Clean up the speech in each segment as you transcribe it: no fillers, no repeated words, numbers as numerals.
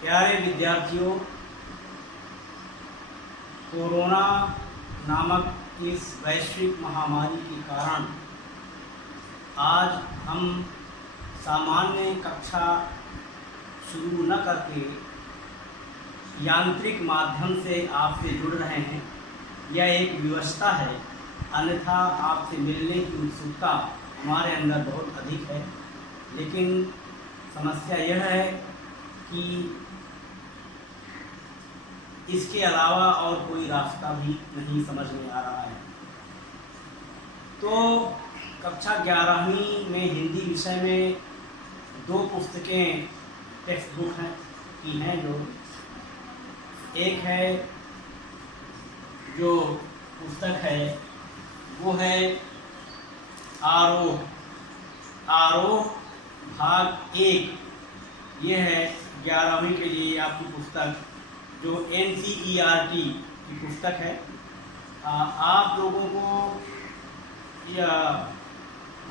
प्यारे विद्यार्थियों, कोरोना नामक इस वैश्विक महामारी के कारण आज हम सामान्य कक्षा शुरू न करके यांत्रिक माध्यम से आपसे जुड़ रहे हैं। यह एक व्यवस्था है, अन्यथा आपसे मिलने की उत्सुकता हमारे अंदर बहुत अधिक है। लेकिन समस्या यह है कि इसके अलावा और कोई रास्ता भी नहीं समझ में आ रहा है। तो कक्षा 11वीं में हिंदी विषय में 2 पुस्तकें टेक्स्ट बुक की हैं। जो एक है जो पुस्तक है वो है आरोह भाग 1। ये है 11वीं के लिए आपकी पुस्तक, जो NCERT की पुस्तक है। आप लोगों को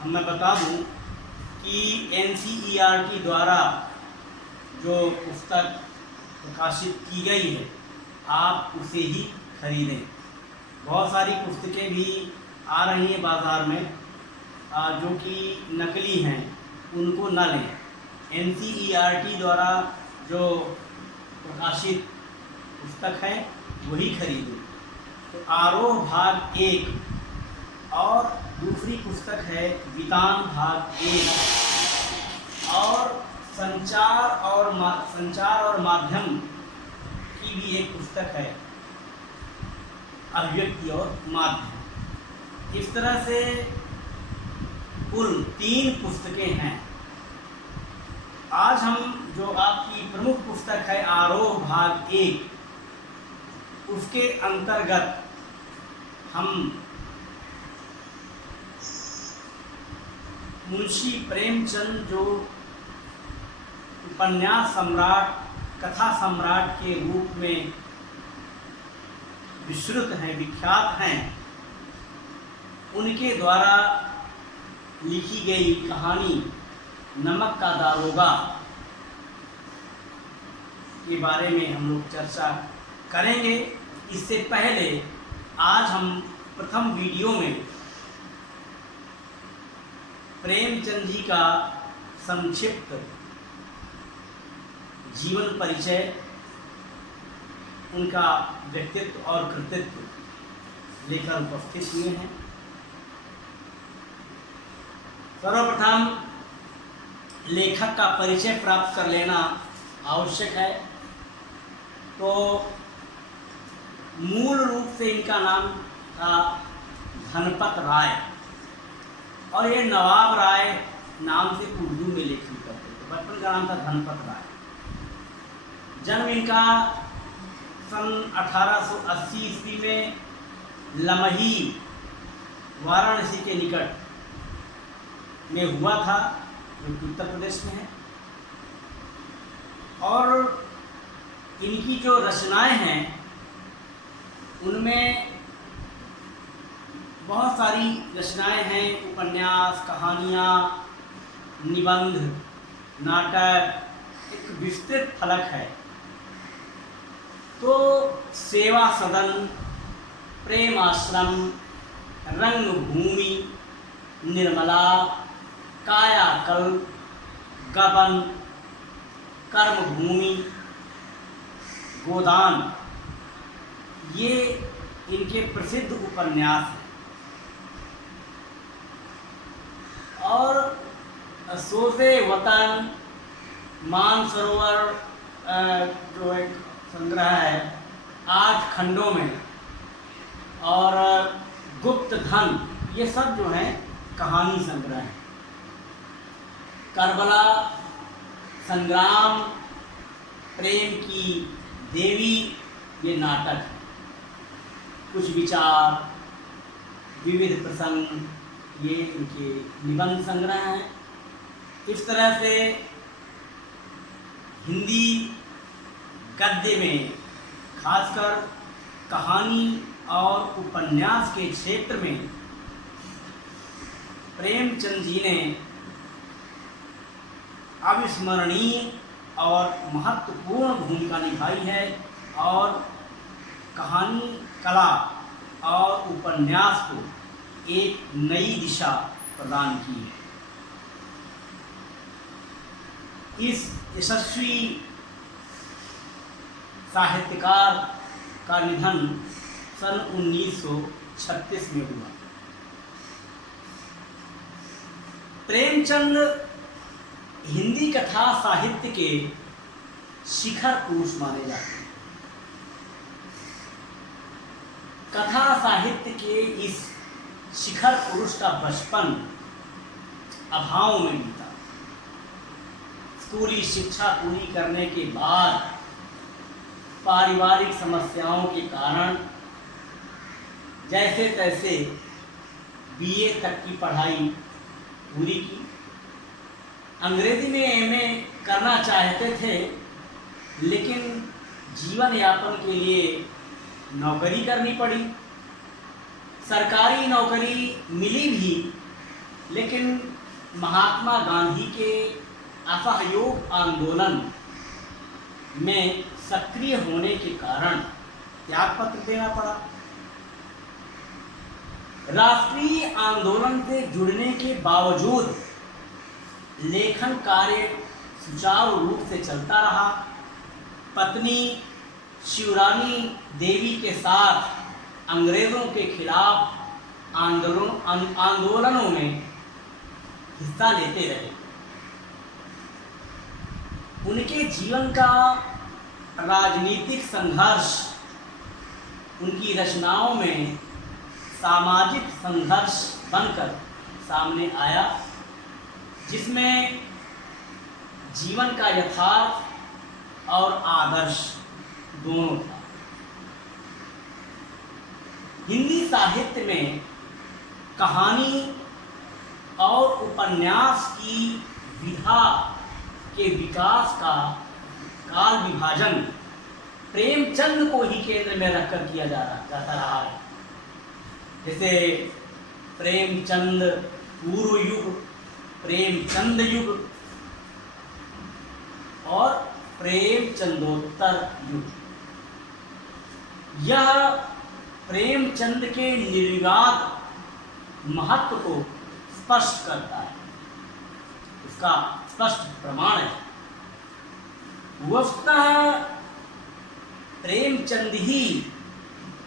मैं बता दूं कि NCERT द्वारा जो पुस्तक प्रकाशित की गई है आप उसे ही खरीदें। बहुत सारी पुस्तकें भी आ रही हैं बाज़ार में जो कि नकली हैं, उनको न लें। NCERT द्वारा जो प्रकाशित पुस्तक है वही खरीदें। तो आरोह भाग 1 और दूसरी पुस्तक है वितान भाग 1 और संचार और माध्यम की भी एक पुस्तक है, अभिव्यक्ति और माध्यम। इस तरह से कुल 3 पुस्तकें हैं। आज हम जो आपकी प्रमुख पुस्तक है आरोह भाग 1, उसके अंतर्गत हम मुंशी प्रेमचंद जो उपन्यास सम्राट, कथा सम्राट के रूप में विश्रुत हैं, विख्यात हैं, उनके द्वारा लिखी गई कहानी नमक का दारोगा के बारे में हम लोग चर्चा करेंगे। इससे पहले आज हम प्रथम वीडियो में प्रेमचंद जी का संक्षिप्त जीवन परिचय, उनका व्यक्तित्व और कृतित्व लेकर उपस्थित हुए हैं। सर्वप्रथम लेखक का परिचय प्राप्त कर लेना आवश्यक है। तो मूल रूप से इनका नाम था धनपत राय, और ये नवाब राय नाम से उर्दू में लेखन करते थे। बचपन का नाम था धनपत राय। जन्म इनका सन 1880 ईस्वी में लमही, वाराणसी के निकट में हुआ था, जो कि उत्तर प्रदेश में है। और इनकी जो रचनाएं हैं उनमें बहुत सारी रचनाएं हैं, उपन्यास, कहानियाँ, निबंध, नाटक, एक विस्तृत फलक है। तो सेवा सदन, प्रेम आश्रम, रंगभूमि, निर्मला, कायाकल्प, गबन, कर्मभूमि, गोदान, ये इनके प्रसिद्ध उपन्यास हैं। और सोज़े वतन, मानसरोवर जो एक संग्रह है 8 खंडों में, और गुप्त धन, ये सब जो हैं कहानी संग्रह हैं। करबला, संग्राम, प्रेम की देवी, ये नाटक है। कुछ विचार, विविध प्रसंग, ये इनके निबंध संग्रह हैं। इस तरह से हिंदी गद्य में खासकर कहानी और उपन्यास के क्षेत्र में प्रेमचंद जी ने अविस्मरणीय और महत्वपूर्ण भूमिका निभाई है और कहानी कला और उपन्यास को एक नई दिशा प्रदान की है। इस यशस्वी साहित्यकार का निधन सन 1936 में हुआ। प्रेमचंद हिंदी कथा साहित्य के शिखर पुरुष माने जाते हैं। कथा साहित्य के इस शिखर पुरुष का बचपन अभाव में बीता। स्कूली शिक्षा पूरी करने के बाद पारिवारिक समस्याओं के कारण जैसे तैसे बीए तक की पढ़ाई पूरी की। अंग्रेजी में एमए करना चाहते थे, लेकिन जीवन यापन के लिए नौकरी करनी पड़ी। सरकारी नौकरी मिली भी, लेकिन महात्मा गांधी के असहयोग आंदोलन में सक्रिय होने के कारण त्यागपत्र देना पड़ा। राष्ट्रीय आंदोलन से जुड़ने के बावजूद लेखन कार्य सुचारू रूप से चलता रहा। पत्नी शिवरानी देवी के साथ अंग्रेजों के खिलाफ आंदोलनों में हिस्सा लेते रहे। उनके जीवन का राजनीतिक संघर्ष उनकी रचनाओं में सामाजिक संघर्ष बनकर सामने आया, जिसमें जीवन का यथार्थ और आदर्श दोनों था। हिंदी साहित्य में कहानी और उपन्यास की विधा के विकास का काल विभाजन प्रेमचंद को ही केंद्र में रखकर किया जाता रहा है। जैसे प्रेमचंद पूर्व युग, प्रेमचंद युग और प्रेमचंदोत्तर युग। यह प्रेमचंद के निर्विवाद महत्व को स्पष्ट करता है, उसका स्पष्ट प्रमाण है। वस्तुतः प्रेमचंद ही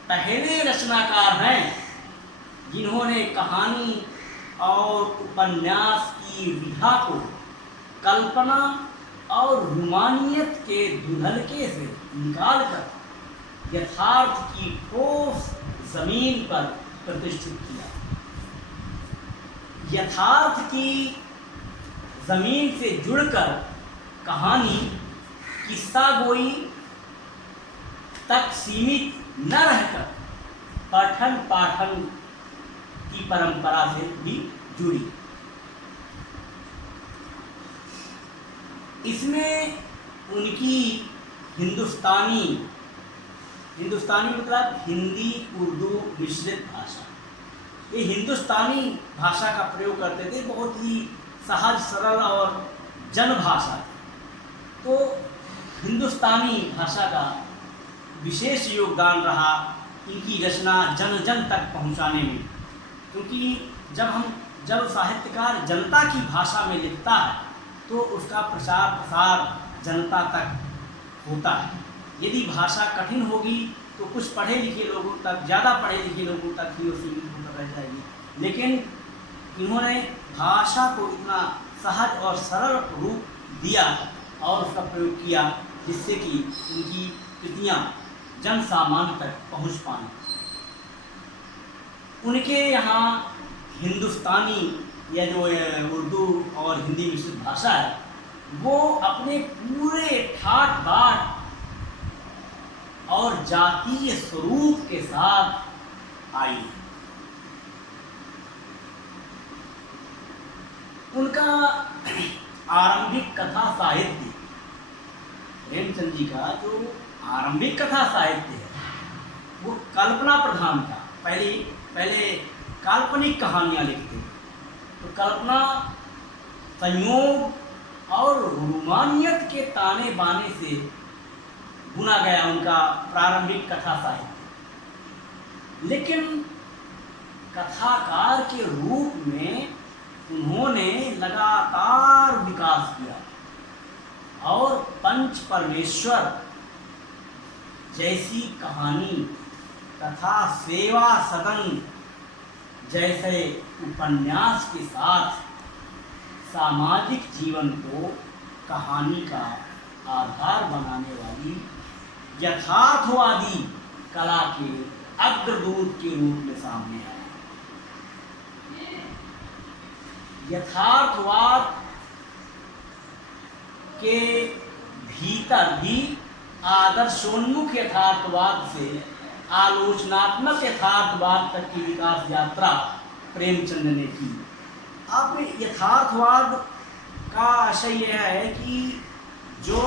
पहले रचनाकार हैं जिन्होंने कहानी और उपन्यास की विधा को कल्पना और रूमानियत के दुल्हलके से निकालकर यथार्थ की ठोस जमीन पर प्रतिष्ठित किया। यथार्थ की जमीन से जुड़कर कहानी किस्सा गोई तक सीमित न रहकर पठन पाठन की परंपरा से भी जुड़ी। इसमें उनकी हिंदुस्तानी मतलब हिंदी उर्दू मिश्रित भाषा, ये हिंदुस्तानी भाषा का प्रयोग करते थे। बहुत ही सहज सरल और जन भाषा थी। तो हिंदुस्तानी भाषा का विशेष योगदान रहा इनकी रचना जन जन तक पहुंचाने में, क्योंकि जब साहित्यकार जनता की भाषा में लिखता है तो उसका प्रचार प्रसार जनता तक होता है। यदि भाषा कठिन होगी तो कुछ पढ़े लिखे लोगों तक, ज़्यादा पढ़े लिखे लोगों तक ही सीमित होकर रह जाएगी। लेकिन इन्होंने भाषा को इतना सहज और सरल रूप दिया और उसका प्रयोग किया जिससे कि उनकी कृतियाँ जन सामान्य तक पहुँच पाएँ। उनके यहाँ हिंदुस्तानी या जो उर्दू और हिंदी मिश्रित भाषा है वो अपने पूरे ठाट बाट और जातीय स्वरूप के साथ आई। उनका आरंभिक कथा साहित्य, प्रेमचंद जी का जो आरंभिक कथा साहित्य है वो कल्पना प्रधान था। पहले काल्पनिक कहानियाँ लिखते थे, तो कल्पना, संयोग और रूमानियत के ताने बाने से बुना गया उनका प्रारंभिक कथा साहित्य। लेकिन कथाकार के रूप में उन्होंने लगातार विकास किया और पंच परमेश्वर जैसी कहानी तथा सेवा सदन जैसे उपन्यास के साथ सामाजिक जीवन को कहानी का आधार बनाने वाली यथार्थवादी कला के अग्रदूत के रूप में सामने आए। यथार्थवाद के भीतर भी आदर्शोन्मुख यथार्थवाद से आलोचनात्मक यथार्थवाद तक की विकास यात्रा प्रेमचंद ने की। अब यथार्थवाद का आशय यह है कि जो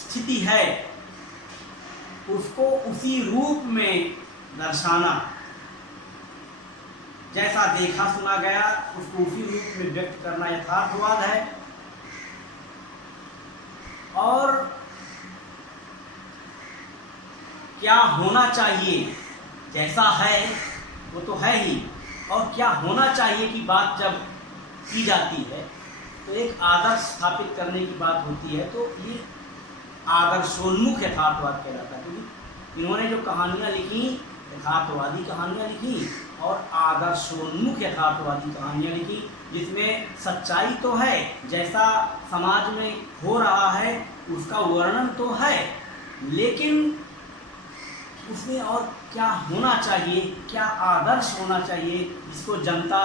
स्थिति है उसको उसी रूप में दर्शाना, जैसा देखा सुना गया उसको उसी रूप में व्यक्त करना यथार्थवाद है। और क्या होना चाहिए जैसा है वो तो है ही, और क्या होना चाहिए की बात जब की जाती है तो एक आदर्श स्थापित करने की बात होती है, तो ये आदर्शोन्मुख यथार्थवाद कहलाता है। क्योंकि इन्होंने जो कहानियाँ लिखी यथार्थवादी कहानियाँ लिखी और आदर्शोन्मुख यथार्थवादी कहानियाँ लिखी, जिसमें सच्चाई तो है, जैसा समाज में हो रहा है उसका वर्णन तो है, लेकिन उसमें और क्या होना चाहिए, क्या आदर्श होना चाहिए जिसको जनता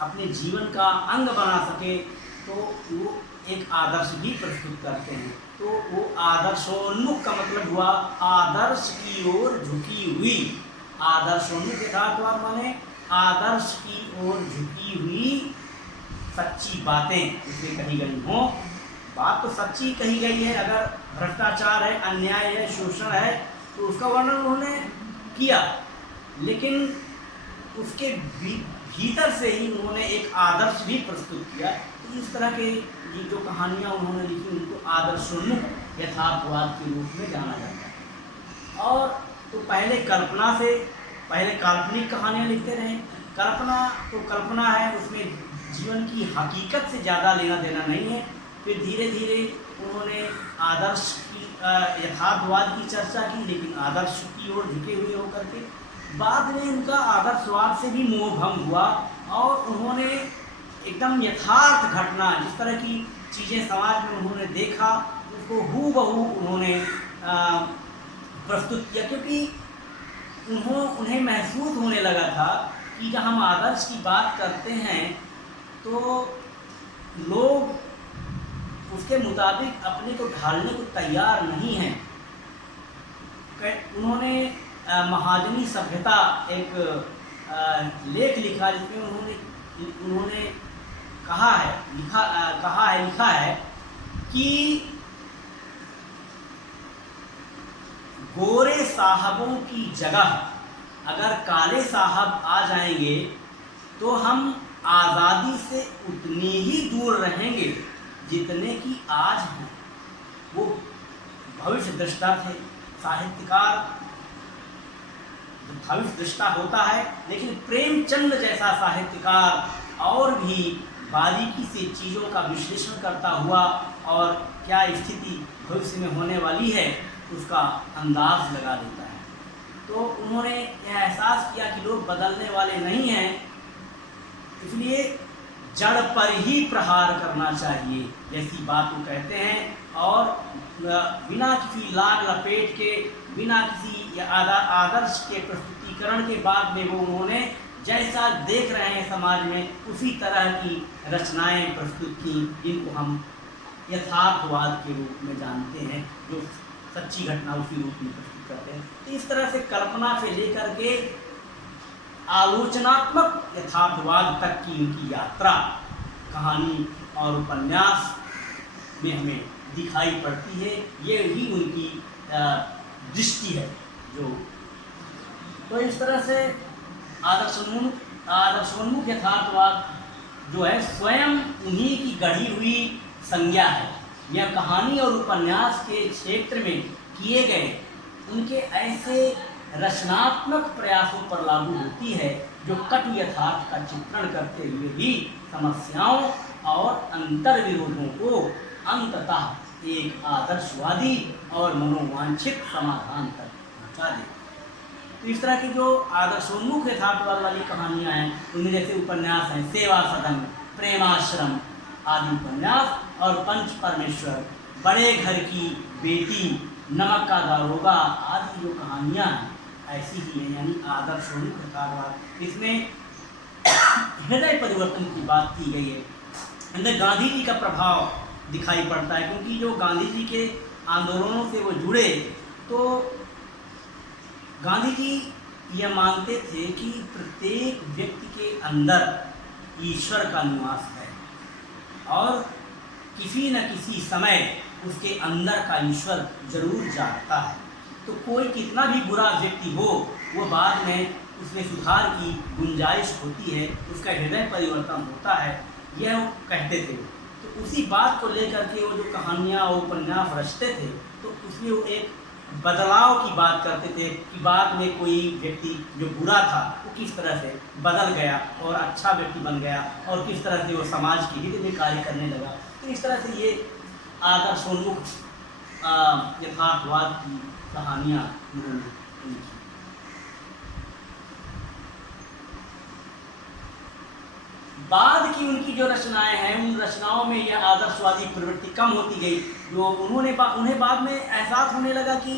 अपने जीवन का अंग बना सके, तो वो एक आदर्श भी प्रस्तुत करते हैं। तो वो आदर्शोन्मुख का मतलब हुआ आदर्श की ओर झुकी हुई। आदर्शोन्मुख यथार्थवाद माने आदर्श की ओर झुकी हुई सच्ची बातें इसमें कही गई हों। बात तो सच्ची कही गई है, अगर भ्रष्टाचार है, अन्याय है, शोषण है तो उसका वर्णन उन्होंने किया, लेकिन उसके भीतर से ही उन्होंने एक आदर्श भी प्रस्तुत किया। तो इस तरह के जो कहानियाँ उन्होंने लिखी उनको आदर्शोन्मुख यथार्थवाद के रूप में जाना जाता है। और तो पहले कल्पना से पहले काल्पनिक कहानियाँ लिखते रहे। कल्पना तो कल्पना है, उसमें जीवन की हकीकत से ज़्यादा लेना देना नहीं है। फिर धीरे धीरे उन्होंने आदर्श की यथार्थवाद की चर्चा की, लेकिन आदर्श की ओर झुके हुए होकर के बाद में उनका आदर्शवाद से भी मोह भंग हुआ और उन्होंने एकदम यथार्थ घटना, जिस तरह की चीज़ें समाज में उन्होंने देखा उसको हूबहू उन्होंने प्रस्तुत किया। क्योंकि उन्हें महसूस होने लगा था कि जब हम आदर्श की बात करते हैं तो लोग उसके मुताबिक अपने को ढालने को तैयार नहीं हैं। उन्होंने महाजनी सभ्यता एक लेख लिखा जिसमें उन्होंने लिखा है कि गोरे साहबों की जगह अगर काले साहब आ जाएंगे तो हम आज़ादी से उतनी ही दूर रहेंगे जितने की आज हैं। वो भविष्य दृष्टा थे, साहित्यकार भविष्य दृष्टा होता है, लेकिन प्रेमचंद जैसा साहित्यकार और भी बारीकी से चीज़ों का विश्लेषण करता हुआ और क्या स्थिति भविष्य में होने वाली है उसका अंदाज लगा देता है। तो उन्होंने यह एहसास किया कि लोग बदलने वाले नहीं हैं, इसलिए जड़ पर ही प्रहार करना चाहिए जैसी बात वो कहते हैं। और बिना किसी लाग लपेट के, बिना किसी आदर्श के प्रस्तुतिकरण के बाद में वो उन्होंने जैसा देख रहे हैं समाज में उसी तरह की रचनाएं प्रस्तुत की, जिनको हम यथार्थवाद के रूप में जानते हैं, जो सच्ची घटना उसी रूप में प्रस्तुत करते हैं। तो इस तरह से कल्पना से लेकर के आलोचनात्मक यथार्थवाद तक की उनकी यात्रा कहानी और उपन्यास में हमें दिखाई पड़ती है। ये ही उनकी दृष्टि है जो। तो इस तरह से आदर्शोन्मुख यथार्थवाद जो है स्वयं उन्हीं की गढ़ी हुई संज्ञा है। यह कहानी और उपन्यास के क्षेत्र में किए गए उनके ऐसे रचनात्मक प्रयासों पर लागू होती है जो कटु यथार्थ का चित्रण करते हुए भी समस्याओं और अंतर विरोधों को अंततः एक आदर्शवादी और मनोवांछित समाधान तक पहुंचा दे। तो इस तरह की जो आदर्शोन्मुख यथार्थवाद वाली कहानियाँ हैं उनमें जैसे उपन्यास हैं सेवा सदन, प्रेमाश्रम आदि उपन्यास, और पंच परमेश्वर, बड़े घर की बेटी, नमक का दारोगा आदि जो कहानियाँ हैं ऐसी ही हैं, यानी आदर्शोन्मुख यथार्थवाद। इसमें हृदय परिवर्तन की बात की गई है। इनमें गांधी जी का प्रभाव दिखाई पड़ता है, क्योंकि जो गांधी जी के आंदोलनों से वो जुड़े तो गांधी जी यह मानते थे कि प्रत्येक व्यक्ति के अंदर ईश्वर का निवास है और किसी न किसी समय उसके अंदर का ईश्वर जरूर जागता है। तो कोई कितना भी बुरा व्यक्ति हो वो बाद में उसमें सुधार की गुंजाइश होती है, उसका हृदय परिवर्तन होता है, यह वो कहते थे। तो उसी बात को लेकर के वो जो कहानियाँ और उपन्यास रचते थे तो उसमें वो एक बदलाव की बात करते थे कि बाद में कोई व्यक्ति जो बुरा था वो किस तरह से बदल गया और अच्छा व्यक्ति बन गया और किस तरह से वो समाज के हित में कार्य करने लगा। तो इस तरह से ये आदर्शोन्मुख यथार्थवाद की कहानियाँ उन्होंने लिखी। बाद की उनकी जो रचनाएं हैं उन रचनाओं में यह आदर्शवादी प्रवृत्ति कम होती गई। जो उन्हें बाद में एहसास होने लगा कि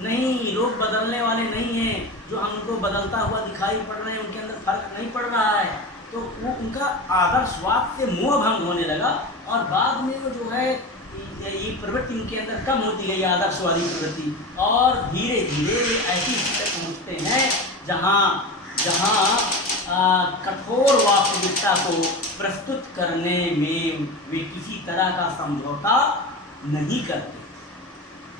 नहीं, लोग बदलने वाले नहीं हैं, जो हमको बदलता हुआ दिखाई पड़ रहे हैं उनके अंदर फर्क नहीं पड़ रहा है। तो वो उनका आदर्शवाद से मोह भंग होने लगा और बाद में वो जो है ये प्रवृत्ति उनके अंदर कम होती गई, आदर्शवादी प्रवृत्ति, और धीरे धीरे ऐसी स्थिति तक पहुँचते हैं जहाँ कठोर वास्तविकता को प्रस्तुत करने में वे किसी तरह का समझौता नहीं करते।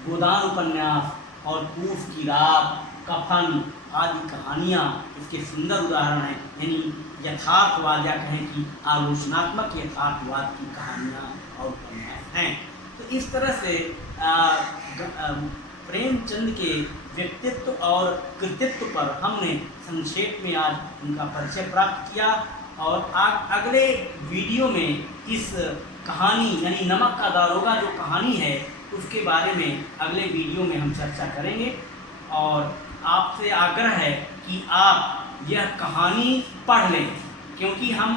गोदान उपन्यास और पूस की रात, कफन आदि कहानियाँ इसके सुंदर उदाहरण हैं, यानी यथार्थवाद या कहें कि आलोचनात्मक यथार्थवाद की कहानियाँ और उपन्यास हैं। तो इस तरह से प्रेमचंद के व्यक्तित्व और कृतित्व पर हमने संक्षेप में आज उनका परिचय प्राप्त किया और अगले वीडियो में इस कहानी यानी नमक का दारोगा जो कहानी है उसके बारे में अगले वीडियो में हम चर्चा करेंगे। और आपसे आग्रह है कि आप यह कहानी पढ़ लें, क्योंकि हम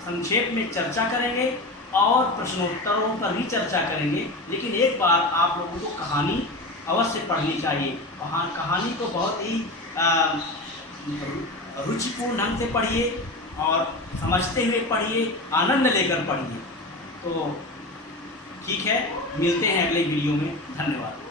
संक्षेप में चर्चा करेंगे और प्रश्नोत्तरों पर भी चर्चा करेंगे, लेकिन एक बार आप लोगों को कहानी अवश्य पढ़नी चाहिए। कहानी को बहुत ही रुचिपूर्ण ढंग से पढ़िए और समझते हुए पढ़िए, आनंद लेकर पढ़िए। तो ठीक है, मिलते हैं अगले वीडियो में। धन्यवाद।